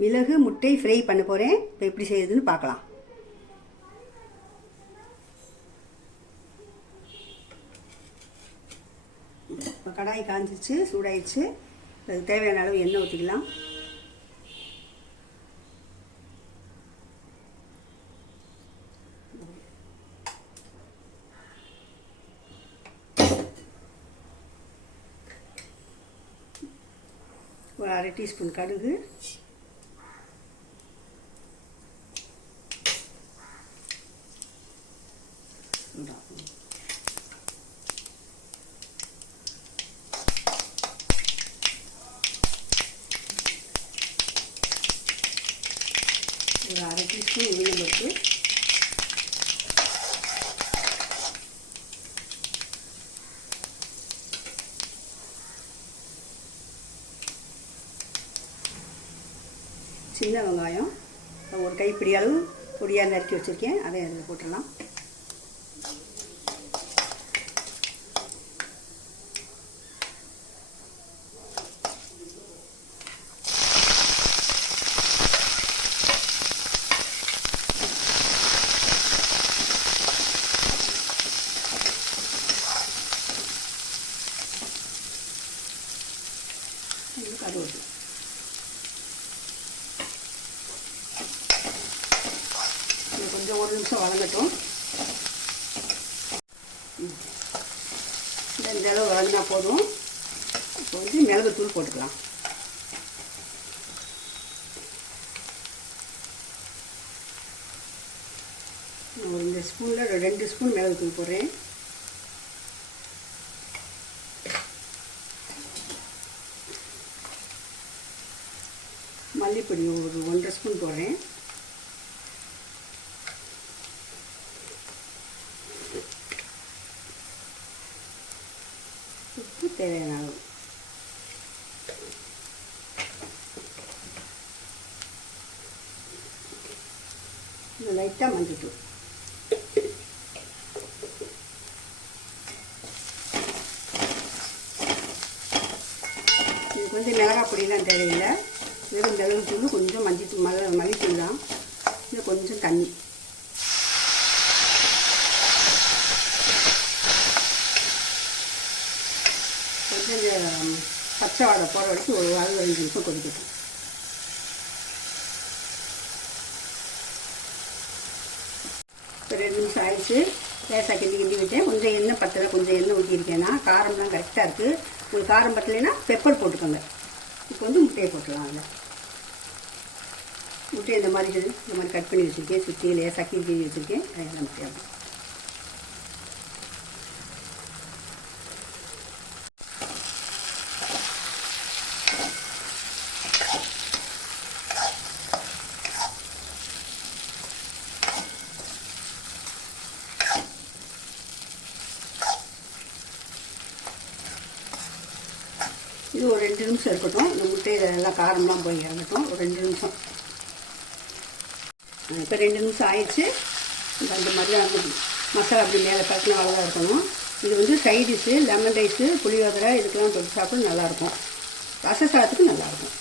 மிளகு முட்டை ஃப்ரை பண்ண போகிறேன். இப்போ எப்படி செய்யுதுன்னு பார்க்கலாம். இப்போ கடாய் காஞ்சிச்சு, சூடாயிடுச்சு. அதுக்கு தேவையான அளவு எண்ணெய் ஊற்றிக்கலாம். ஒரு அரை டீஸ்பூன் கடுகு, ஒரு அரை டீஸ்பூன் உளுந்தம்பருப்பு, சின்ன வெங்காயம் ஒரு கைப்பிடி அளவு பொடியாக நறுக்கி வச்சுருக்கேன். அதை அதில் போட்டுடலாம். கருவேப்பிலை கொஞ்சம் ஒரு நிமிஷம் வதங்கட்டும். இந்த அளவு வதங்கினா போதும். இப்போ வந்து மிளகுத்தூள் போட்டுக்கலாம். ஒரு இந்த ஸ்பூனில் 2 ஸ்பூன் மிளகுத்தூள் போடுறேன். மல்லிப்பொடி ஒரு 1.5 ஸ்பூன் போடுறேன். உப்பு தேவையான அளவு. லைட்டாக மஞ்சள்தூள். இதுக்கு வந்து மிளகாய் பொடியெலாம் தேவையில்லை. வெறும் மிளகுத்தூள், கொஞ்சம் மல்லித்தூள் தான். இது கொஞ்சம் தண்ணி. கொஞ்சம் இந்த பச்சை வாடை போகிற வரைக்கும் ஒரு 2 நிமிஷம் கொதிக்கட்டும். இப்போ 2 நிமிஷம் ஆயிடுச்சு. லேசாக கிண்டி விட்டேன். கொஞ்சம் எண்ணெய் பத்தலை, கொஞ்சம் எண்ணெய் ஊற்றிருக்கேன்னா காரம்லாம் கரெக்டாக இருக்குது. உங்களுக்கு காரம் பத்தலைன்னா பெப்பர் போட்டுக்கோங்க. இப்போ வந்து முட்டையை போட்டுடலாம். அதில் முட்டையை இந்த மாதிரி கட் பண்ணி வச்சுருக்கேன். சுற்றி லேசாக கிண்டி வச்சுருக்கேன். அதில் முட்டையாக இது ஒரு 2 நிமிஷம் இருக்கட்டும். இந்த முட்டையில் எல்லாம் காரம்லாம் போய் இறங்கட்டும். ஒரு 2 நிமிஷம். இப்போ 2 நிமிஷம் ஆயிடுச்சு. இந்த மாதிரி வந்து மசாலா அப்படி மேலே பட்டின அளவாக இருக்கணும். இது வந்து சைடிஷ்ஷு, லெமன் ரைஸு, புளியோதரை இதுக்கெல்லாம் தொட்டு சாப்பிட நல்லாயிருக்கும். ரச சாதத்துக்கு நல்லாயிருக்கும்.